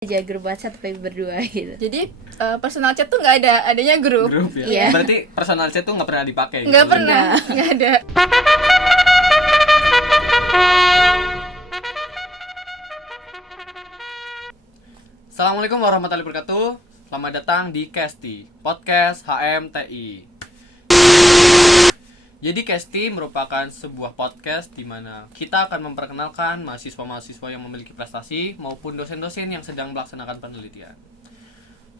aja grup WhatsApp tapi berdua gitu. Jadi personal chat tuh nggak ada, adanya grup. Grup ya. Iya. Berarti personal chat tuh nggak pernah dipakai. Nggak gitu. pernah, nggak ada. Assalamualaikum warahmatullahi wabarakatuh. Selamat datang di Kesti Podcast HMTI. Jadi Kesti merupakan sebuah podcast di mana kita akan memperkenalkan mahasiswa-mahasiswa yang memiliki prestasi maupun dosen-dosen yang sedang melaksanakan penelitian.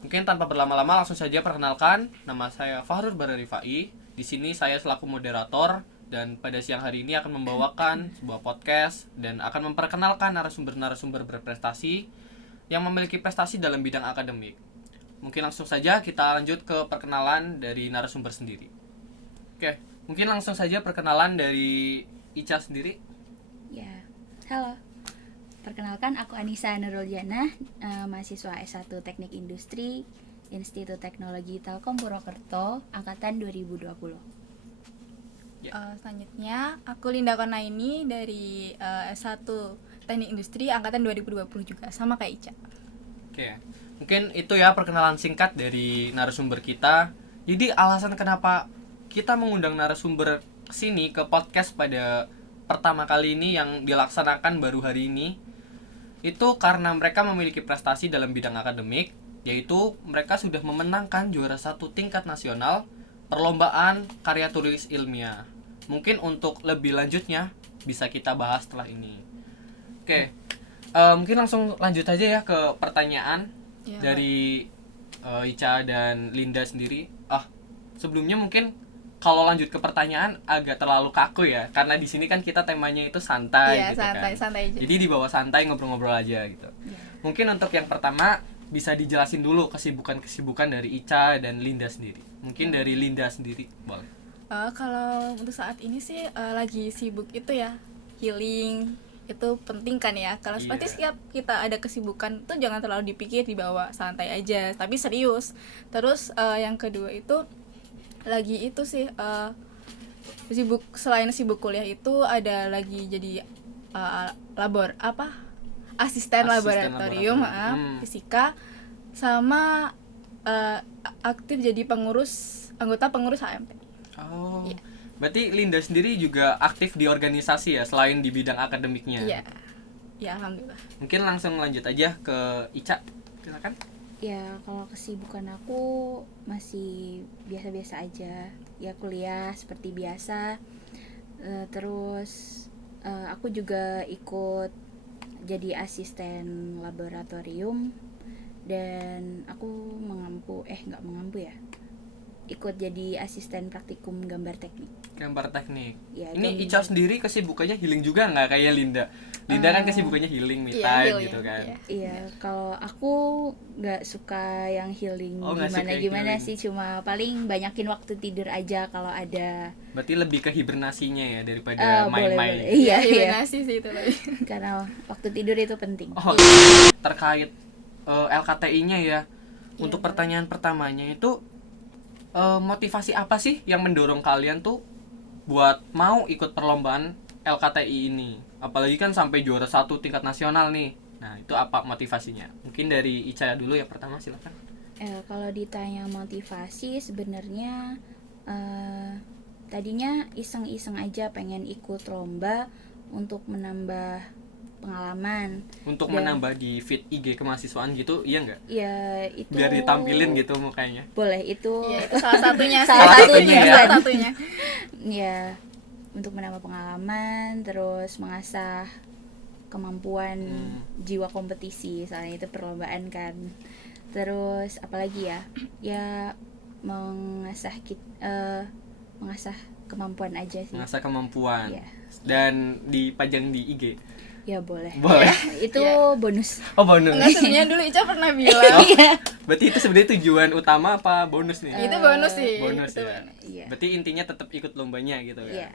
Mungkin tanpa berlama-lama langsung saja perkenalkan, nama saya Fahrur Bararifai. Di sini saya selaku moderator dan pada siang hari ini akan membawakan sebuah podcast dan akan memperkenalkan narasumber-narasumber berprestasi yang memiliki prestasi dalam bidang akademik. Mungkin langsung saja kita lanjut ke perkenalan dari narasumber sendiri. Oke, mungkin langsung saja perkenalan dari Ica sendiri. Ya, halo. Perkenalkan, aku Anissa Nurul Jannah, mahasiswa S1 Teknik Industri, Institut Teknologi Telkom Purwokerto, angkatan 2020. Selanjutnya aku Linda Konaini dari S1 Teknik Industri angkatan 2020 juga, sama kayak Ica. Oke, mungkin itu ya perkenalan singkat dari narasumber kita. Jadi alasan kenapa kita mengundang narasumber sini ke podcast pada pertama kali ini yang dilaksanakan baru hari ini, itu karena mereka memiliki prestasi dalam bidang akademik, yaitu mereka sudah memenangkan juara 1 tingkat nasional perlombaan karya tulis ilmiah. Mungkin untuk lebih lanjutnya bisa kita bahas setelah ini. Oke, mungkin langsung lanjut aja ya ke pertanyaan dari Ica dan Linda sendiri. Sebelumnya mungkin kalau lanjut ke pertanyaan agak terlalu kaku ya, karena di sini kan kita temanya itu santai, Iya, gitu santai, kan. santai aja. Jadi dibawa santai, ngobrol-ngobrol aja gitu. Mungkin untuk yang pertama bisa dijelasin dulu kesibukan dari Ica dan Linda sendiri. Mungkin dari Linda sendiri boleh. Kalau untuk saat ini sih lagi sibuk itu ya, healing itu penting kan ya. Kalau seperti setiap kita ada kesibukan tuh jangan terlalu dipikir, dibawa santai aja, tapi serius. Terus yang kedua itu lagi itu sih selain sibuk kuliah itu ada lagi jadi asisten laboratorium fisika, sama aktif jadi anggota pengurus HMT. Oh. Iya. Berarti Linda sendiri juga aktif di organisasi ya selain di bidang akademiknya. Iya. Ya, alhamdulillah. Mungkin langsung lanjut aja ke Ica. Silakan. Ya, kalau kesibukan aku masih biasa-biasa aja. Ya, kuliah seperti biasa. Terus aku juga ikut jadi asisten laboratorium, dan aku ikut jadi asisten praktikum gambar teknik. Gambar teknik. Ya, ini Ica sendiri kesibukannya healing juga nggak kayak Linda? Linda kan kesibukannya healing, me time gitu kan. Iya, kalau aku nggak suka yang healing gimana healing. sih, cuma paling banyakin waktu tidur aja kalau ada. Berarti lebih ke hibernasinya ya daripada main-main. Boleh. Iya. Hibernasi sih itu lagi. Karena waktu tidur itu penting. Terkait LKTI-nya ya. Untuk pertanyaan pertamanya itu motivasi apa sih yang mendorong kalian tuh buat mau ikut perlombaan LKTI ini? Apalagi kan sampai juara 1 tingkat nasional nih. Nah, itu apa motivasinya? Mungkin dari Ica dulu ya pertama, silakan. Kalau ditanya motivasi, sebenarnya tadinya iseng-iseng aja pengen ikut lomba untuk menambah pengalaman. Untuk menambah di feed IG kemahasiswaan gitu, iya nggak? Iya, itu. Biar ditampilin gitu mukanya. Boleh, itu. Ya, itu salah satunya. Salah satunya. Ya, untuk menambah pengalaman, terus mengasah kemampuan jiwa kompetisi, soalnya itu perlombaan kan. Terus apalagi ya? Ya mengasah kemampuan aja sih. Mengasah kemampuan. Iya. Dan dipajang di IG. Ya boleh. Itu bonus. Oh, bonus. Enggak, sebenarnya dulu Ica pernah bilang. Berarti itu sebenarnya tujuan utama apa bonus nih? Itu bonus sih. Bonus itu ya. Iya. Berarti intinya tetap ikut lombanya gitu ya. Iya.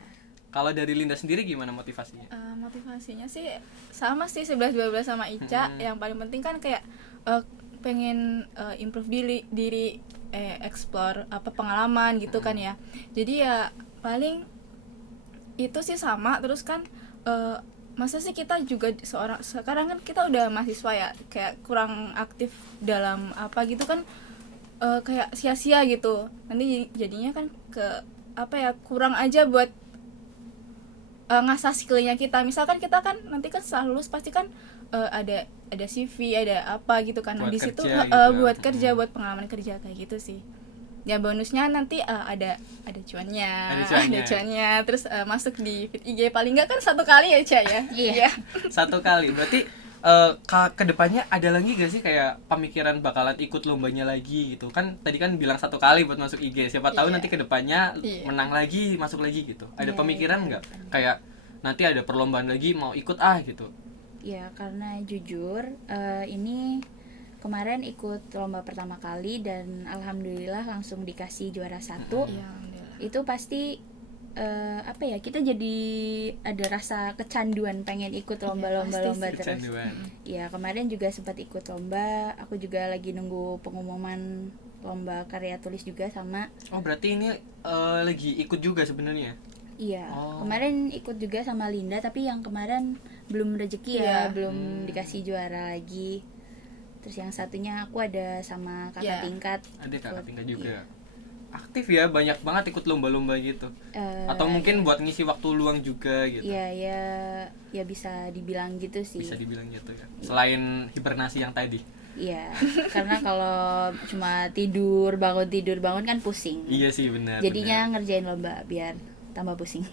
Kalau dari Linda sendiri gimana motivasinya? Motivasinya sih sama sih 11-12 sama Ica. Yang paling penting kan kayak pengen improve diri explore pengalaman gitu kan ya. Jadi ya paling itu sih sama. Terus kan masa sih kita juga sekarang kan kita udah mahasiswa ya, kayak kurang aktif dalam apa gitu kan, kayak sia-sia gitu nanti jadinya kan ke apa ya, kurang aja buat ngasah skillnya kita. Misalkan kita kan nanti kan setelah lulus pasti kan ada CV, ada apa gitu kan. Nah Buat di situ kerja gitu ya. buat kerja, buat pengalaman kerja kayak gitu sih. Ya bonusnya nanti ada cuannya, Ada cuannya, terus masuk di feed IG paling nggak kan 1 kali ya Ca ya. Iya. 1 kali. Berarti kedepannya ada lagi gak sih kayak pemikiran bakalan ikut lombanya lagi gitu kan? Tadi kan bilang 1 kali buat masuk IG, siapa tahu Iya. nanti kedepannya Iya. menang lagi, masuk lagi gitu. Ada Iya, pemikiran iya, nggak iya. kayak nanti ada perlombaan lagi mau ikut gitu? Ya, karena jujur ini kemarin ikut lomba pertama kali dan alhamdulillah langsung dikasih juara 1. Iya, alhamdulillah. Itu pasti apa ya, kita jadi ada rasa kecanduan pengen ikut lomba-lomba terus. Kecanduan. Ya, kemarin juga sempat ikut lomba. Aku juga lagi nunggu pengumuman lomba karya tulis juga sama. Oh, berarti ini lagi ikut juga sebenarnya. Iya, Oh. kemarin ikut juga sama Linda, tapi yang kemarin belum rezeki ya, Iya. belum dikasih juara lagi. Terus yang satunya aku ada sama kakak Iya. tingkat. Ada kakak Ikut, tingkat juga. iya. Aktif ya, banyak banget ikut lomba-lomba gitu. Atau mungkin buat ngisi waktu luang juga gitu. Iya, ya bisa dibilang gitu sih. Bisa dibilang gitu ya. Selain hibernasi yang tadi. Iya, karena kalau cuma tidur bangun kan pusing. Iya sih, benar. Jadinya ngerjain lomba biar tambah pusing.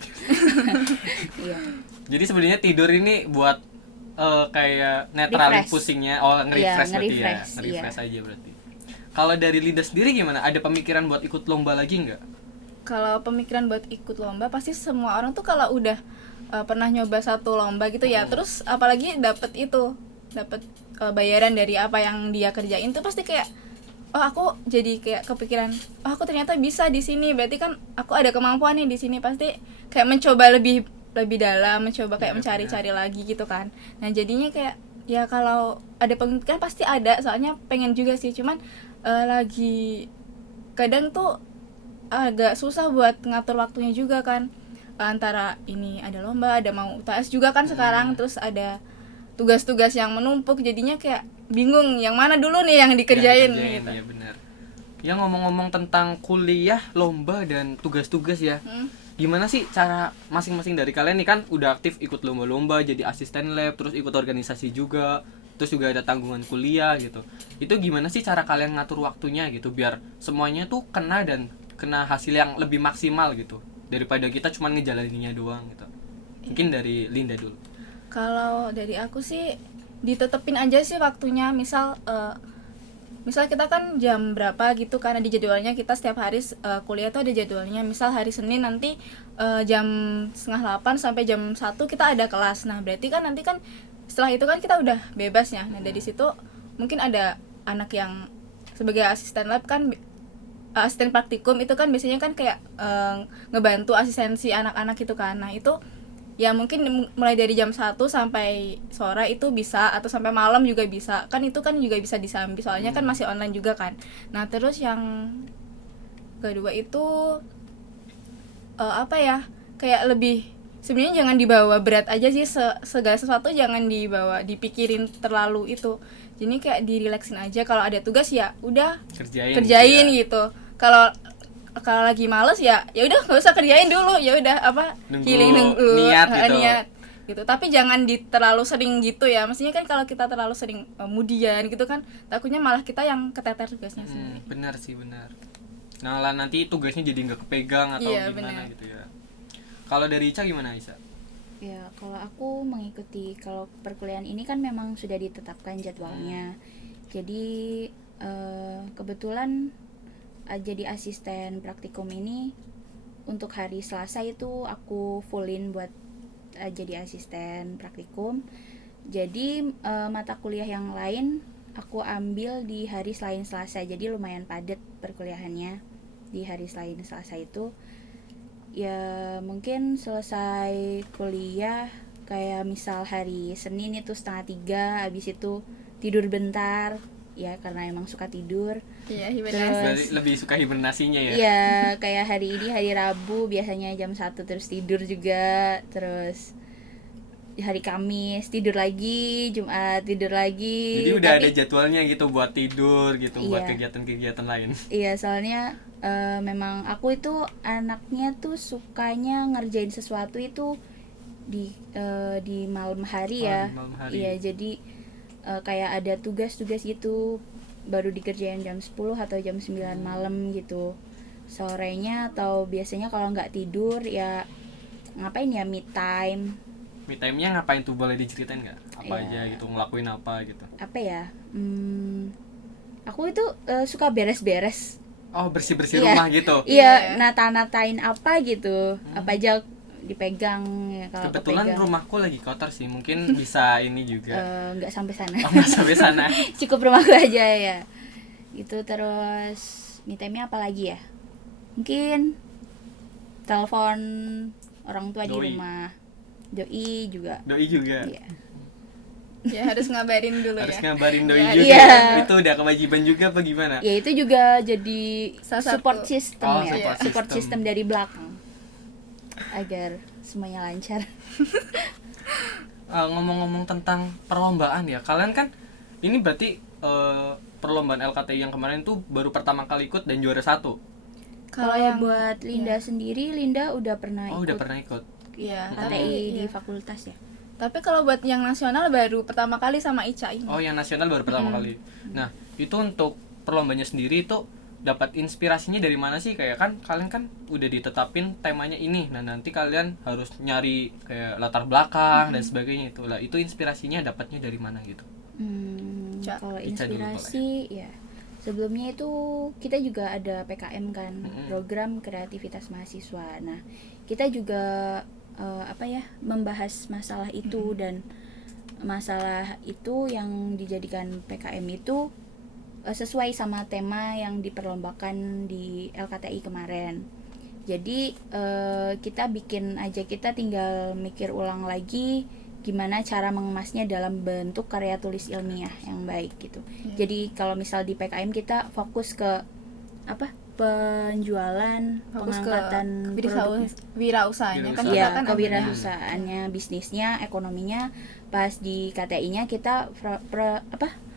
Iya. Jadi sebenarnya tidur ini buat kayak netralin Refresh. pusingnya. Oh, nge-refresh Iya, berarti ya. nge-refresh, Nge-refresh aja berarti. Kalau dari Linda sendiri gimana? Ada pemikiran buat ikut lomba lagi nggak? Kalau pemikiran buat ikut lomba pasti semua orang tuh kalau udah pernah nyoba satu lomba gitu ya, terus apalagi dapat bayaran dari apa yang dia kerjain tuh pasti kayak, oh aku jadi kayak kepikiran, oh aku ternyata bisa di sini, berarti kan aku ada kemampuan nih di sini, pasti kayak mencoba lebih dalam, mencoba kayak Iya, mencari-cari lagi gitu kan. Nah jadinya kayak ya kalau ada pemikiran pasti ada, soalnya pengen juga sih, cuman lagi kadang tuh agak susah buat ngatur waktunya juga kan, antara ini ada lomba, ada mau UTS juga kan sekarang, terus ada tugas-tugas yang menumpuk, jadinya kayak bingung yang mana dulu nih yang dikerjain gitu. Ya benar. Ya ngomong-ngomong tentang kuliah, lomba dan tugas-tugas ya. Gimana sih cara masing-masing dari kalian nih, kan udah aktif ikut lomba-lomba, jadi asisten lab, terus ikut organisasi juga, terus juga ada tanggungan kuliah gitu. Itu gimana sih cara kalian ngatur waktunya gitu biar semuanya tuh kena dan kena hasil yang lebih maksimal gitu daripada kita cuma ngejalaninnya doang gitu. Mungkin dari Linda dulu. Kalau dari aku sih ditetepin aja sih waktunya, misal kita kan jam berapa gitu, karena di jadwalnya kita setiap hari kuliah tuh ada jadwalnya. Misal hari Senin nanti jam 7:30 sampai jam 1 kita ada kelas. Nah berarti kan nanti kan setelah itu kan kita udah bebas ya. Nah dari situ mungkin ada anak yang sebagai asisten lab kan, asisten praktikum itu kan biasanya kan kayak ngebantu asistensi anak-anak gitu kan. Nah itu ya mungkin mulai dari jam 1 sampai sore itu bisa, atau sampai malam juga bisa kan, itu kan juga bisa disambi soalnya kan masih online juga kan. Nah terus yang kedua itu apa ya, kayak lebih sebenarnya jangan dibawa berat aja sih, segala sesuatu jangan dipikirin terlalu itu, jadi kayak direlaksin aja. Kalau ada tugas ya udah kerjain gitu. Kalau lagi males ya udah nggak usah kerjain dulu, ya udah apa, Nunggu healing dulu, niat gitu. niat gitu. Tapi jangan terlalu sering gitu ya, maksudnya kan kalau kita terlalu sering kemudian gitu kan takutnya malah kita yang keteter tugasnya sendiri. Benar sih, benar. Nah lah nanti tugasnya jadi nggak kepegang atau Iya, gimana benar. gitu ya. Kalau dari Ica gimana, Isa? Ya, kalau aku mengikuti, kalau perkuliahan ini kan memang sudah ditetapkan jadwalnya. Jadi kebetulan jadi asisten praktikum ini untuk hari Selasa itu aku fullin buat jadi asisten praktikum. Jadi mata kuliah yang lain aku ambil di hari selain Selasa. Jadi lumayan padat perkuliahannya di hari selain Selasa itu. Ya mungkin selesai kuliah kayak misal hari Senin itu 2:30, habis itu tidur bentar ya karena emang suka tidur. Iya, Terus- Berarti lebih suka hibernasinya ya? Iya, kayak hari ini hari Rabu biasanya jam 1 terus tidur juga. Terus hari Kamis tidur lagi, Jumat tidur lagi. Jadi udah Tapi, ada jadwalnya gitu buat tidur gitu, buat Iya. kegiatan-kegiatan lain. Iya, soalnya memang aku itu anaknya tuh sukanya ngerjain sesuatu itu di malam hari Oh, ya. di malam hari. Iya, jadi kayak ada tugas-tugas gitu baru dikerjain jam 10 atau jam 9 malam gitu. Sorenya atau biasanya kalau nggak tidur ya ngapain ya, me time. Me time-nya ngapain tuh, boleh diceritain nggak? Apa Iya. aja gitu, ngelakuin apa gitu? Apa ya? Aku itu suka beres-beres. Oh, bersih-bersih Iya. rumah gitu. Iya, Iya. nata-natain apa gitu. Apa aja dipegang ya, kalau Kebetulan kepegang. rumahku lagi kotor sih, mungkin bisa ini juga. Nggak sampai sana. Oh, nggak sampai sana. Cukup rumahku aja ya. Gitu. Terus me time-nya apa lagi ya? Mungkin telepon orang tua di Doi. rumah. Doi juga. Doi juga. Iya. Ya harus ngabarin dulu Harus ya. ngabarin doi Iya, juga. iya. Itu udah kewajiban juga apa gimana? Ya itu juga jadi Salah satu. support system Oh, ya. support Support system. system dari belakang. Agar semuanya lancar. Ngomong-ngomong tentang perlombaan ya, kalian kan ini berarti perlombaan LKTI yang kemarin tuh baru pertama kali ikut dan juara 1. Kalau yang buat Linda sendiri, Linda udah pernah Oh, ikut udah pernah ikut. Iya, KTI tapi di iya. fakultas ya. Tapi kalau buat yang nasional baru pertama kali sama Ica ini. Oh, yang nasional baru pertama kali. Nah, itu untuk perlombanya sendiri itu dapat inspirasinya dari mana sih? Kayak kan kalian kan udah ditetapin temanya ini. Nah, nanti kalian harus nyari kayak latar belakang dan sebagainya itu. Lah, itu inspirasinya dapatnya dari mana gitu? Kalau Ica dulu inspirasi ya sebelumnya itu kita juga ada PKM kan, program kreativitas mahasiswa. Nah, kita juga membahas masalah itu, dan masalah itu yang dijadikan PKM itu sesuai sama tema yang diperlombakan di LKTI kemarin. Jadi kita bikin aja, kita tinggal mikir ulang lagi gimana cara mengemasnya dalam bentuk karya tulis ilmiah yang baik gitu. Jadi kalau misal di PKM kita fokus ke penjualan, Fokus ke pengangkatan produk. wirausahaannya kan Iya, kita kan kewirausahaannya, bisnisnya, ekonominya. Pas di KTI-nya kita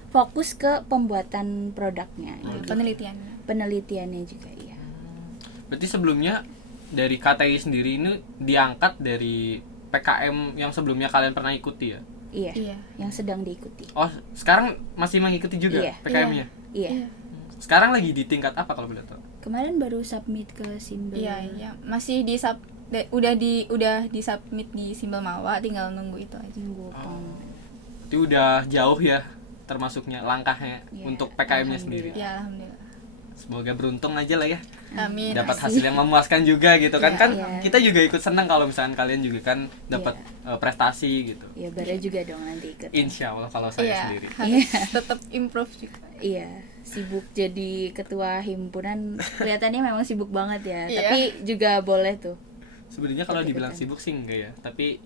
fokus ke pembuatan produknya, gitu. penelitiannya. Penelitiannya juga iya. Berarti sebelumnya dari KTI sendiri ini diangkat dari PKM yang sebelumnya kalian pernah ikuti ya? Iya. Iya. Yang sedang diikuti. Oh, sekarang masih mengikuti juga Iya. PKM-nya? Iya. Sekarang lagi di tingkat apa kalau boleh tahu? Kemarin baru submit ke Simbel. Iya. Masih udah di submit di Simbel Mawa, tinggal nunggu itu aja. Nunggu Itu udah jauh ya termasuknya langkahnya Iya, untuk PKM-nya sendiri. Ya, alhamdulillah. Semoga beruntung aja lah ya. Amin. Dapat hasil yang memuaskan juga gitu kan. Iya, Kan iya. kita juga ikut senang kalau misalkan kalian juga kan dapat prestasi gitu. Ya, Bara juga dong nanti ikut. Insya Allah kalau saya Iya, sendiri. harus tetap improve juga. Iya, sibuk jadi ketua himpunan. Kelihatannya memang sibuk banget ya. Iya. Tapi juga boleh tuh. Sebenarnya kalau dibilang sibuk sih enggak ya, tapi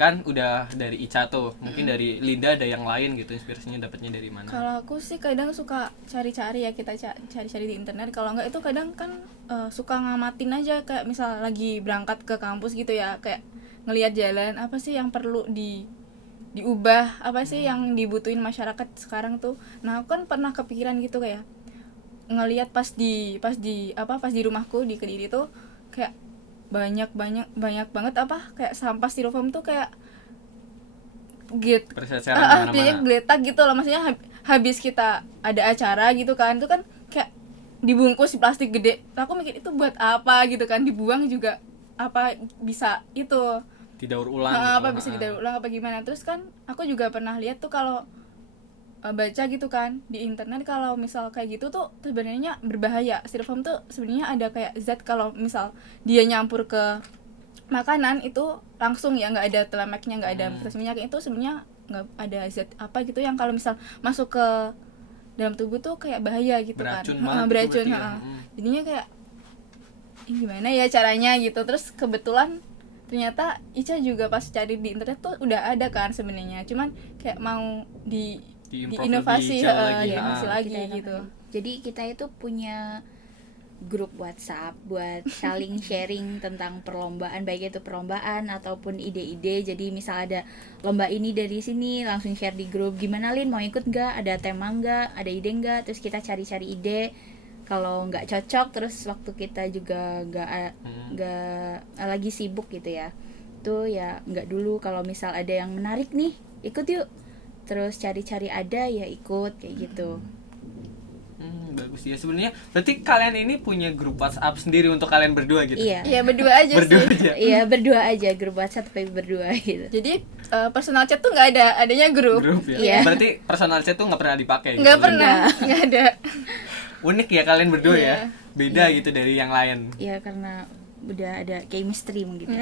kan udah dari Ica tuh, mungkin dari Linda ada yang lain gitu, inspirasinya dapatnya dari mana? Kalau aku sih kadang suka cari-cari ya, kita cari-cari di internet. Kalau enggak itu kadang kan suka ngamatin aja, kayak misal lagi berangkat ke kampus gitu ya, kayak ngelihat jalan apa sih yang perlu diubah, apa sih yang dibutuhin masyarakat sekarang tuh. Nah, aku kan pernah kepikiran gitu, kayak ngelihat pas di rumahku di Kediri tuh kayak banyak banget kayak sampah styrofoam tuh kayak Persecaran mana-mana. banyak geletak gitu loh, maksudnya habis kita ada acara gitu kan, itu kan kayak dibungkus di plastik gede. Aku mikir itu buat apa gitu kan, dibuang juga apa bisa itu Didaur ulang apa gitu. bisa didaur ulang apa gimana. Terus kan aku juga pernah lihat tuh kalau baca gitu kan di internet, kalau misal kayak gitu tuh sebenarnya berbahaya. Styrofoam tuh sebenarnya ada kayak zat, kalau misal dia nyampur ke makanan itu langsung ya, nggak ada telemeknya, nggak ada minyaknya, itu sebenarnya nggak ada zat apa gitu yang kalau misal masuk ke dalam tubuh tuh kayak bahaya gitu. Beracun kan banget beracun gitu berarti ya. jadinya kayak ini gimana ya caranya gitu. Terus kebetulan ternyata Ica juga pas cari di internet tuh udah ada kan sebenarnya, cuman kayak mau Diimprove diinovasi lebih jauh lagi. diinovasi lagi Kita gitu. Jadi kita itu punya grup WhatsApp buat saling sharing tentang perlombaan, baik itu perlombaan ataupun ide-ide. Jadi misal ada lomba ini dari sini, langsung share di grup, gimana Lin, mau ikut nggak, ada tema nggak, ada ide nggak, terus kita cari-cari ide. Kalau nggak cocok, terus waktu kita juga nggak lagi sibuk gitu ya, tuh ya nggak dulu. Kalau misal ada yang menarik nih, ikut yuk, terus cari-cari ada ya ikut kayak gitu. Bagus ya. Sebenarnya berarti kalian ini punya grup WhatsApp sendiri untuk kalian berdua gitu? Iya. Iya, berdua aja Berdua sih. aja. Iya, berdua aja, grup WhatsApp tapi berdua gitu. Jadi personal chat tuh nggak ada, adanya grup. Grup ya. Iya. Berarti personal chat tuh nggak pernah dipakai gitu? Nggak pernah, nggak ada. Unik ya kalian berdua Iya. ya. Beda gitu dari yang lain. Iya, karena udah ada chemistry mungkin.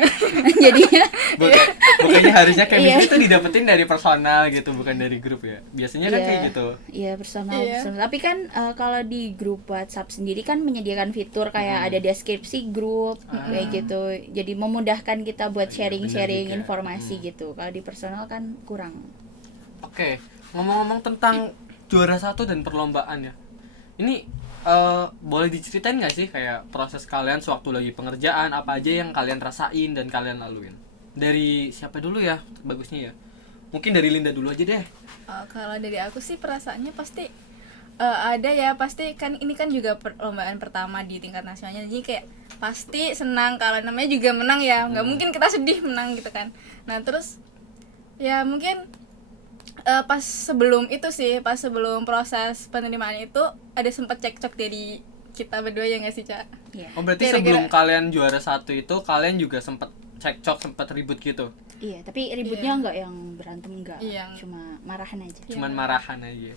Jadinya Bukannya harusnya chemistry Iya. itu didapetin dari personal gitu, bukan dari grup ya. Biasanya kan kayak gitu. Iya, personal, Iya. personal. Tapi kan kalau di grup WhatsApp sendiri kan menyediakan fitur kayak ada deskripsi grup kayak gitu. Jadi memudahkan kita buat Iya, sharing-sharing bener juga. informasi gitu. Kalau di personal kan kurang. Oke, ngomong-ngomong tentang juara satu dan perlombaan ya. Ini boleh diceritain nggak sih kayak proses kalian sewaktu lagi pengerjaan, apa aja yang kalian rasain dan kalian laluin? Dari siapa dulu ya? Bagusnya ya. Mungkin dari Linda dulu aja deh. Kalau dari aku sih perasaannya pasti ada ya, pasti kan ini kan juga perlombaan pertama di tingkat nasional, jadi kayak pasti senang kalau namanya juga menang ya, nggak mungkin kita sedih menang gitu kan. Nah terus ya mungkin pas sebelum itu sih, pas sebelum proses penerimaan itu ada sempat cekcok dari kita berdua ya nggak sih, Cak? Iya. Oh berarti Gara-gara- sebelum kalian juara satu itu kalian juga sempet cekcok, sempet ribut gitu? Iya, tapi ributnya nggak yang berantem, enggak. Iya. Cuma marahan aja. Cuman marahan aja.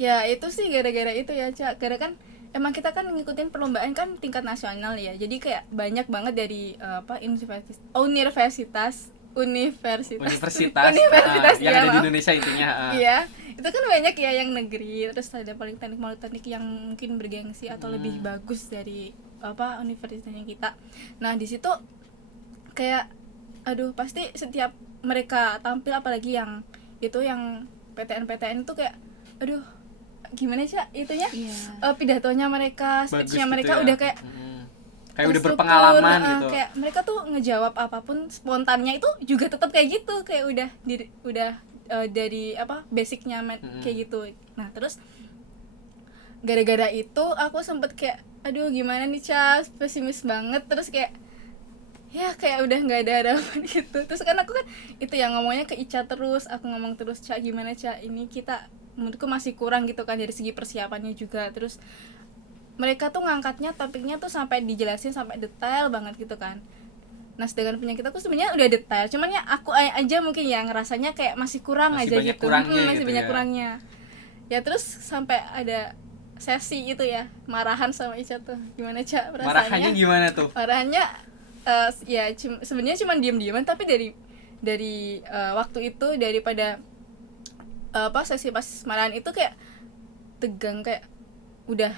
Ya itu sih gara-gara itu ya, Cak. Gara kan emang kita kan ngikutin perlombaan kan tingkat nasional ya, jadi kayak banyak banget dari universitas yang ya, ada di maaf. Indonesia intinya. Iya, itu kan banyak ya yang negeri, terus ada politeknik yang mungkin bergengsi atau lebih bagus dari universitasnya kita. Nah di situ kayak aduh pasti setiap mereka tampil, apalagi yang PTN itu kayak aduh gimana sih itunya, Iya. pidatonya mereka, Bagus speechnya gitu mereka ya. udah kayak kayak udah terstruktur, berpengalaman gitu. kayak mereka tuh ngejawab apapun spontannya itu juga tetap kayak gitu, kayak udah dari basicnya kayak gitu. Nah terus gara-gara itu aku sempet kayak aduh gimana nih, Ca, pesimis banget, terus kayak ya kayak udah nggak ada harapan gitu. Terus kan aku kan itu yang ngomongnya ke Ica terus, aku ngomong terus, Ca gimana Ca, ini kita menurutku masih kurang gitu kan dari segi persiapannya juga. Terus mereka tuh ngangkatnya topiknya tuh sampai dijelasin sampai detail banget gitu kan. Nah sedangkan punya kita tuh sebenarnya udah detail, cuman ya aku aja mungkin ya ngerasanya kayak masih kurang Masih aja banyak gitu, kurangnya masih gitu banyak ya. kurangnya ya. Terus sampai ada sesi itu ya, marahan sama Ica tuh, gimana Ca perasaannya? Marahannya gimana tuh? Marahannya ya sebenarnya cuma diam-diaman, tapi dari waktu itu daripada sesi pas marahan itu kayak tegang, kayak udah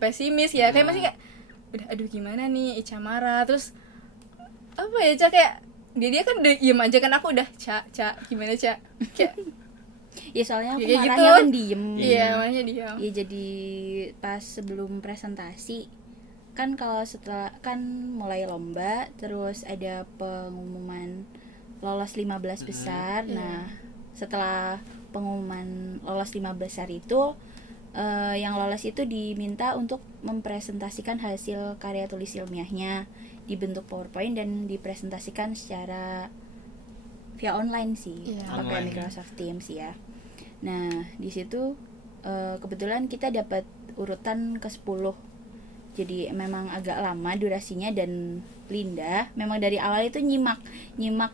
pesimis ya, kayak masih kayak udah aduh gimana nih Ica marah, terus apa ya Ca, kayak dia kan udah diem aja kan, aku udah Ca gimana Ca, kayak Ya soalnya aku kayak marahnya gitu. kan diem. Iya marahnya diam. Ya jadi pas sebelum presentasi kan, kalau setelah kan mulai lomba terus ada pengumuman lolos 15 besar. Nah setelah pengumuman lolos 15 besar itu yang lolos itu diminta untuk mempresentasikan hasil karya tulis ilmiahnya dibentuk PowerPoint dan dipresentasikan secara via online sih, Iya. pakai Online. Microsoft Teams ya. Nah di situ kebetulan kita dapat urutan ke-10, jadi memang agak lama durasinya, dan Linda memang dari awal itu nyimak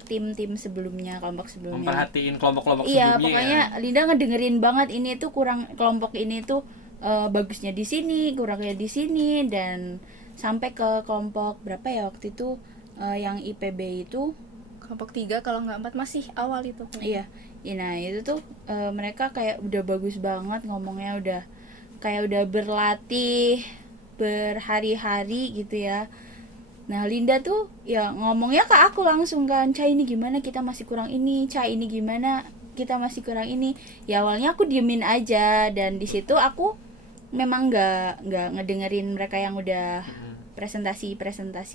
tim-tim sebelumnya, kelompok sebelumnya. Memperhatiin kelompok-kelompok Iya, sebelumnya pokoknya ya. Linda ngedengerin banget ini tuh kurang, kelompok ini tuh bagusnya di sini, kurangnya di sini, dan sampai ke kelompok berapa ya waktu itu, yang IPB itu. Kelompok 3 kalau nggak 4 masih awal itu. Iya, nah itu tuh mereka kayak udah bagus banget ngomongnya, udah kayak udah berlatih berhari-hari gitu ya. Nah Linda tuh ya ngomongnya ke aku langsung kan, Ca ini gimana, kita masih kurang ini, Ca ini gimana, kita masih kurang ini. Ya awalnya aku diemin aja, dan di situ aku memang nggak ngedengerin mereka yang udah presentasi Bodo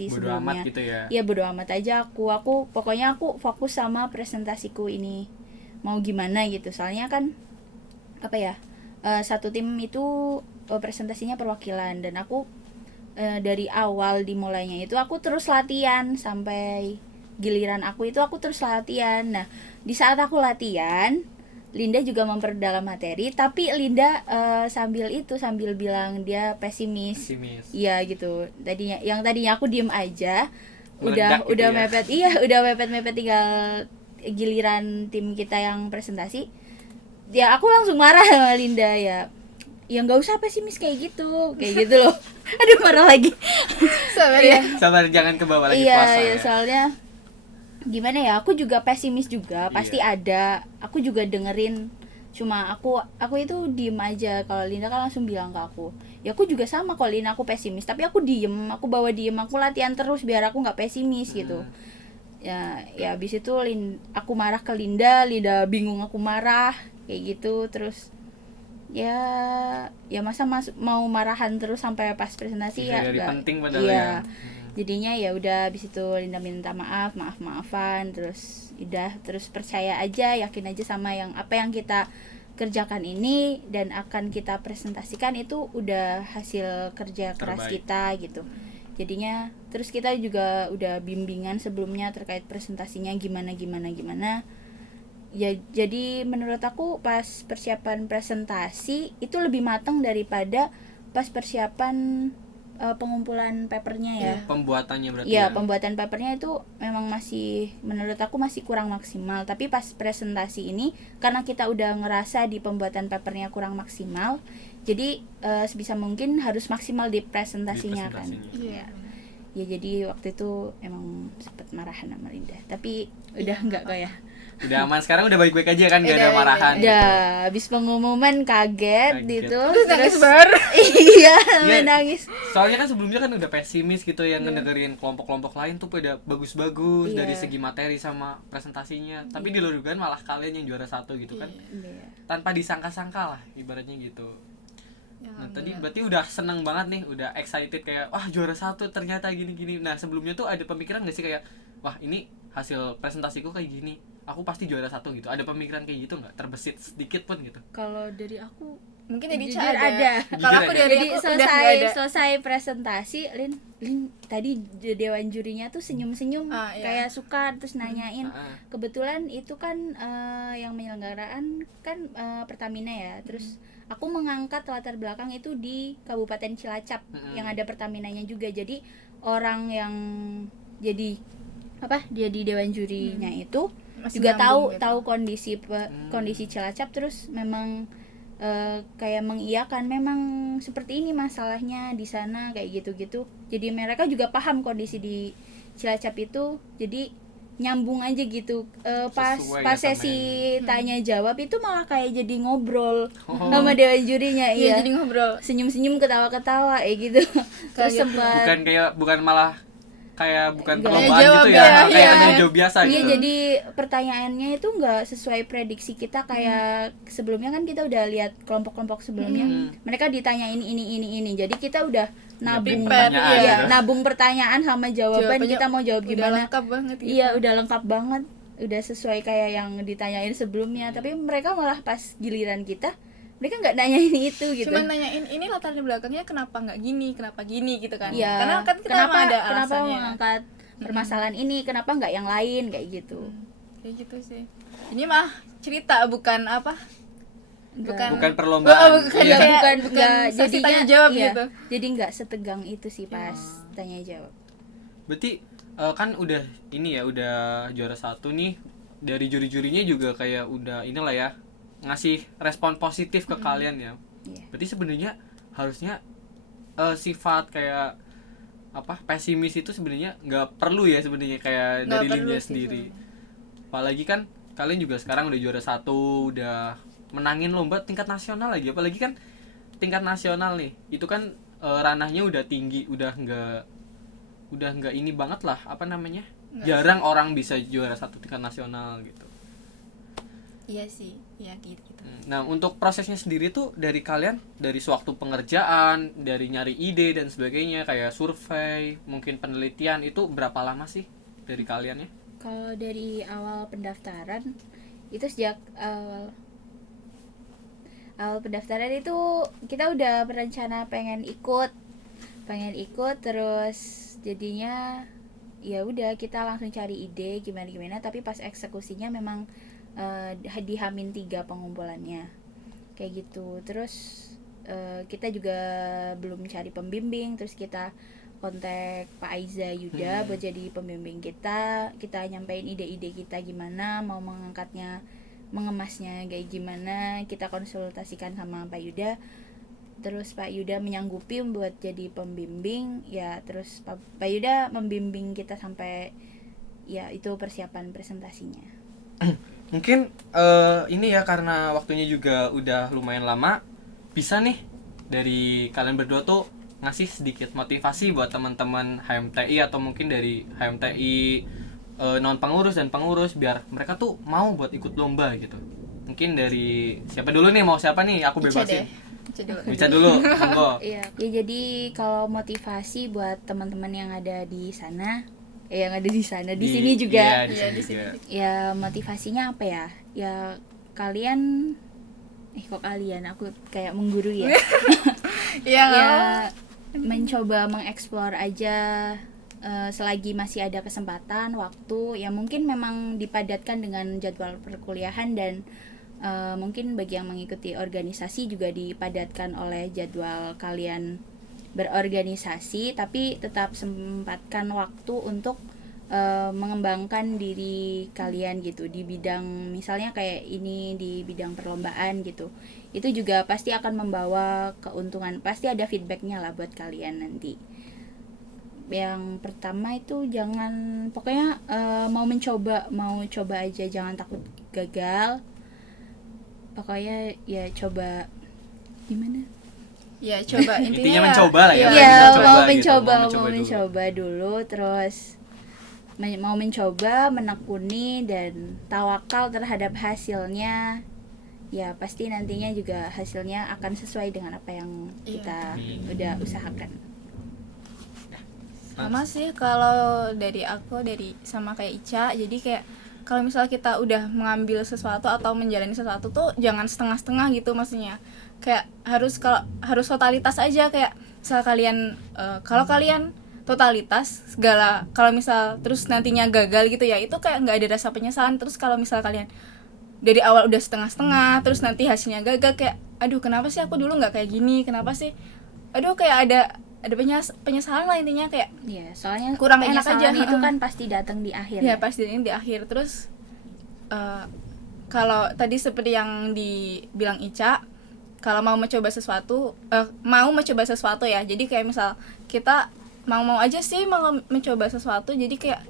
sebelumnya. amat gitu ya. Iya, bodo amat aja aku pokoknya aku fokus sama presentasiku ini mau gimana gitu. Soalnya kan apa ya, satu tim itu presentasinya perwakilan, dan aku dari awal dimulainya itu aku terus latihan sampai giliran aku itu aku terus latihan. Nah, di saat aku latihan, Linda juga memperdalam materi, tapi Linda sambil bilang dia pesimis. Iya gitu. Tadinya aku diem aja, Meledak gitu udah ya. mepet, iya udah mepet tinggal giliran tim kita yang presentasi. Ya aku langsung marah sama Linda, ya nggak usah pesimis kayak gitu loh. Aduh, marah lagi. Sabar ya. Sabar, jangan kebawa lagi Iya, puasa ya ya. soalnya gimana ya, aku juga pesimis juga, pasti Iya. ada. Aku juga dengerin, cuma aku itu diem aja. Kalau Linda kan langsung bilang ke aku, ya aku juga sama kalau Linda, aku pesimis tapi aku diem, aku latihan terus biar aku nggak pesimis gitu. Ya habis itu aku marah ke Linda bingung aku marah kayak gitu. Terus ya masa mau marahan terus sampai pas presentasi Bisa ya jadi nggak. penting padahal Iya. ya. Jadinya ya udah, habis itu Linda minta maafan, terus terus percaya aja, yakin aja sama apa yang kita kerjakan ini dan akan kita presentasikan itu udah hasil kerja keras Terbaik. kita gitu. Jadinya terus kita juga udah bimbingan sebelumnya terkait presentasinya gimana. Ya jadi menurut aku pas persiapan presentasi itu lebih matang daripada pas persiapan pengumpulan papernya ya. Pembuatannya berarti Iya, ya. pembuatan papernya itu memang masih, menurut aku masih kurang maksimal. Tapi pas presentasi ini, karena kita udah ngerasa di pembuatan papernya kurang maksimal, jadi sebisa mungkin harus maksimal di presentasinya kan. Iya. Ya jadi waktu itu emang sempet marahan sama Linda. Tapi udah enggak kok ya. Udah aman sekarang, udah baik-baik aja kan, gak ada Udah marahan. Udah habis pengumuman kaget Kaget. gitu. Terus nangis baru. Iya, Iya. nangis. Soalnya kan sebelumnya kan udah pesimis gitu ya, ngedengerin kelompok-kelompok lain tuh pada bagus-bagus Iya. dari segi materi sama presentasinya. Tapi di luar dugaan malah kalian yang juara satu gitu kan. Iya. Tanpa disangka-sangka lah ibaratnya gitu. Ya, Nah tadi alhamdulillah. berarti udah seneng banget nih, udah excited kayak wah juara satu ternyata gini-gini. Nah sebelumnya tuh ada pemikiran gak sih kayak wah ini hasil presentasiku kayak gini, aku pasti juara satu gitu. Ada pemikiran kayak gitu nggak? Terbesit sedikit pun gitu? Kalau dari aku Mungkin dari jujur Ca ada. Kalau aku Jujur dari Jadi aku udah nggak ada. selesai presentasi, Lin tadi dewan jurinya tuh senyum-senyum Ah, iya. kayak suka, terus nanyain. Ah, Kebetulan itu kan yang penyelenggaraan kan Pertamina ya. Terus aku mengangkat latar belakang itu di Kabupaten Cilacap yang ada Pertaminanya juga. Jadi orang yang jadi dia di dewan jurinya itu Masih juga nyambung gitu. tahu kondisi Cilacap, terus memang kayak mengiyakan memang seperti ini masalahnya di sana kayak gitu. Jadi mereka juga paham kondisi di Cilacap itu, jadi nyambung aja gitu. Pas Sesuai pas ya sama sesi tanya jawab itu malah kayak jadi ngobrol Oh. sama dewan jurinya. Iya, Iya, jadi ngobrol. senyum-senyum ketawa-ketawa kayak gitu. Terus Kaget. sempat bukan malah kayak bukan Enggak. perlombaan Jawab gitu ya, ya, kayak iya. tanya jawab biasa Iya, gitu. jadi pertanyaannya itu nggak sesuai prediksi kita kayak sebelumnya kan kita udah lihat kelompok-kelompok sebelumnya. Mereka ditanyain ini. Jadi kita udah nabung prepare, iya. nabung pertanyaan sama jawaban, Jawabannya kita mau jawab Udah gimana. lengkap banget gitu. Iya, udah lengkap banget. Udah sesuai kayak yang ditanyain sebelumnya. Tapi mereka malah pas giliran kita, mereka nggak nanyain itu gitu. Cuman nanyain ini latar belakangnya kenapa nggak gini, kenapa gini gitu kan. Iya. Karena kan kita kenapa emang ada kenapa alasannya. mengangkat permasalahan ini, kenapa nggak yang lain kayak gitu. Kayak gitu sih. Ini mah cerita bukan apa? Bukan perlombaan. bukan Iya. kayak bukan sesi jadinya tanya jawab iya, gitu. jadi nggak setegang itu sih pas tanya jawab. Berarti kan udah ini ya, udah juara satu nih, dari juri-jurinya juga kayak udah inilah ya, ngasih respon positif ke kalian ya. Iya. Berarti sebenarnya harusnya sifat kayak apa pesimis itu sebenarnya nggak perlu ya sebenarnya kayak Nggak dari perlu Linda sih sendiri. Apalagi kan kalian juga sekarang udah juara satu, udah menangin lomba tingkat nasional lagi. Apalagi kan tingkat nasional nih, itu kan ranahnya udah tinggi, udah nggak ini banget lah, apa namanya, jarang orang bisa juara satu tingkat nasional gitu. Iya sih, ya gitu. Nah, untuk prosesnya sendiri tuh dari kalian, dari sewaktu pengerjaan, dari nyari ide dan sebagainya, kayak survei, mungkin penelitian, itu berapa lama sih dari kalian ya? Kalau dari awal pendaftaran itu sejak awal pendaftaran itu kita udah berencana pengen ikut terus jadinya ya udah kita langsung cari ide gimana tapi pas eksekusinya memang di H-3 pengumpulannya kayak gitu. Terus kita juga belum cari pembimbing, terus kita kontak Pak Aiza Yuda buat jadi pembimbing kita nyampein ide-ide kita gimana, mau mengangkatnya, mengemasnya kayak gimana, kita konsultasikan sama Pak Yuda. Terus Pak Yuda menyanggupi buat jadi pembimbing ya, terus Pak Yuda membimbing kita sampai ya itu persiapan presentasinya. Mungkin ini ya, karena waktunya juga udah lumayan lama, bisa nih dari kalian berdua tuh ngasih sedikit motivasi buat teman-teman HMTI atau mungkin dari HMTI non pengurus dan pengurus biar mereka tuh mau buat ikut lomba gitu. Mungkin dari siapa dulu nih, mau siapa nih, aku bebasin. Ica dulu, monggo. Iya. Ya jadi kalau motivasi buat teman-teman yang ada di sana, di sini juga. Iya, di sini juga. Ya motivasinya apa ya? Ya kalian kok kalian, aku kayak mengguru ya. Iya. Ya mencoba mengeksplor aja selagi masih ada kesempatan, waktu. Ya mungkin memang dipadatkan dengan jadwal perkuliahan dan mungkin bagi yang mengikuti organisasi juga dipadatkan oleh jadwal kalian berorganisasi, tapi tetap sempatkan waktu untuk mengembangkan diri kalian gitu di bidang misalnya kayak ini, di bidang perlombaan gitu. Itu juga pasti akan membawa keuntungan, pasti ada feedbacknya lah buat kalian nanti. Yang pertama itu jangan, pokoknya mau coba aja, jangan takut gagal. Pokoknya ya coba gimana? Ya coba intinya mencoba lah ya. Ya, mau dulu. mencoba dulu, terus mau mencoba, menekuni dan tawakal terhadap hasilnya. Ya pasti nantinya juga hasilnya akan sesuai dengan apa yang kita udah usahakan. Sama sih kalau dari aku, sama kayak Ica, jadi kayak kalau misalnya kita udah mengambil sesuatu atau menjalani sesuatu tuh jangan setengah-setengah gitu, maksudnya kayak harus totalitas aja. Kayak misal kalian kalau kalian totalitas segala, kalau misal terus nantinya gagal gitu ya, itu kayak nggak ada rasa penyesalan. Terus kalau misal kalian dari awal udah setengah-setengah terus nanti hasilnya gagal, kayak aduh kenapa sih aku dulu nggak kayak gini, kenapa sih, aduh kayak ada penyesalan lah intinya, kayak ya soalnya kurang enak aja itu kan pasti datang di akhir ya, pasti ini di akhir. Terus kalau tadi seperti yang dibilang Ica, kalau mau mencoba sesuatu ya, jadi kayak misal kita mau aja sih mau mencoba sesuatu, jadi kayak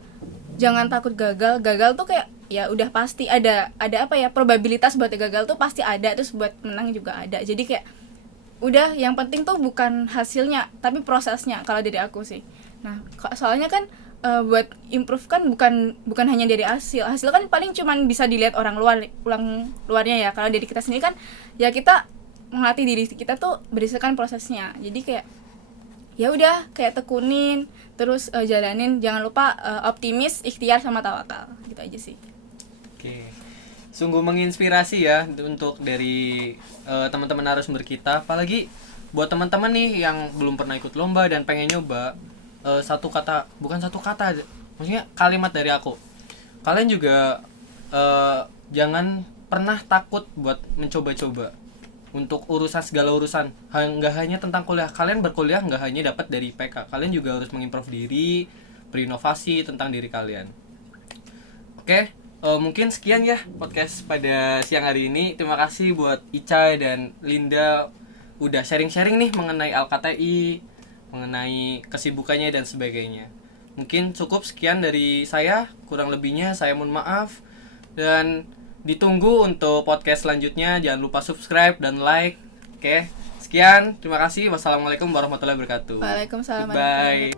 jangan takut gagal tuh kayak ya udah pasti ada apa ya, probabilitas buat gagal tuh pasti ada, terus buat menang juga ada. Jadi kayak udah, yang penting tuh bukan hasilnya tapi prosesnya kalau dari aku sih. Nah soalnya kan buat improve kan bukan hanya dari hasil kan paling cuman bisa dilihat orang luarnya ya. Kalau dari kita sendiri kan ya kita melatih diri kita tuh berdasarkan prosesnya. Jadi kayak ya udah, kayak tekunin terus jalanin, jangan lupa optimis, ikhtiar sama tawakal, gitu aja sih. Oke. Sungguh menginspirasi ya untuk dari teman-teman narasumber kita, apalagi buat teman-teman nih yang belum pernah ikut lomba dan pengen nyoba. Bukan satu kata, maksudnya kalimat dari aku, kalian juga jangan pernah takut buat mencoba-coba untuk segala urusan. Nggak hanya tentang kuliah, kalian berkuliah nggak hanya dapat dari IPK, kalian juga harus mengimprove diri, berinovasi tentang diri kalian. Oke. Mungkin sekian ya podcast pada siang hari ini. Terima kasih buat Ica dan Linda udah sharing-sharing nih mengenai LKTI, mengenai kesibukannya dan sebagainya. Mungkin cukup sekian dari saya, kurang lebihnya saya mohon maaf, dan ditunggu untuk podcast selanjutnya. Jangan lupa subscribe dan like. Oke, sekian, terima kasih. Wassalamualaikum warahmatullahi wabarakatuh. Waalaikumsalam. Bye.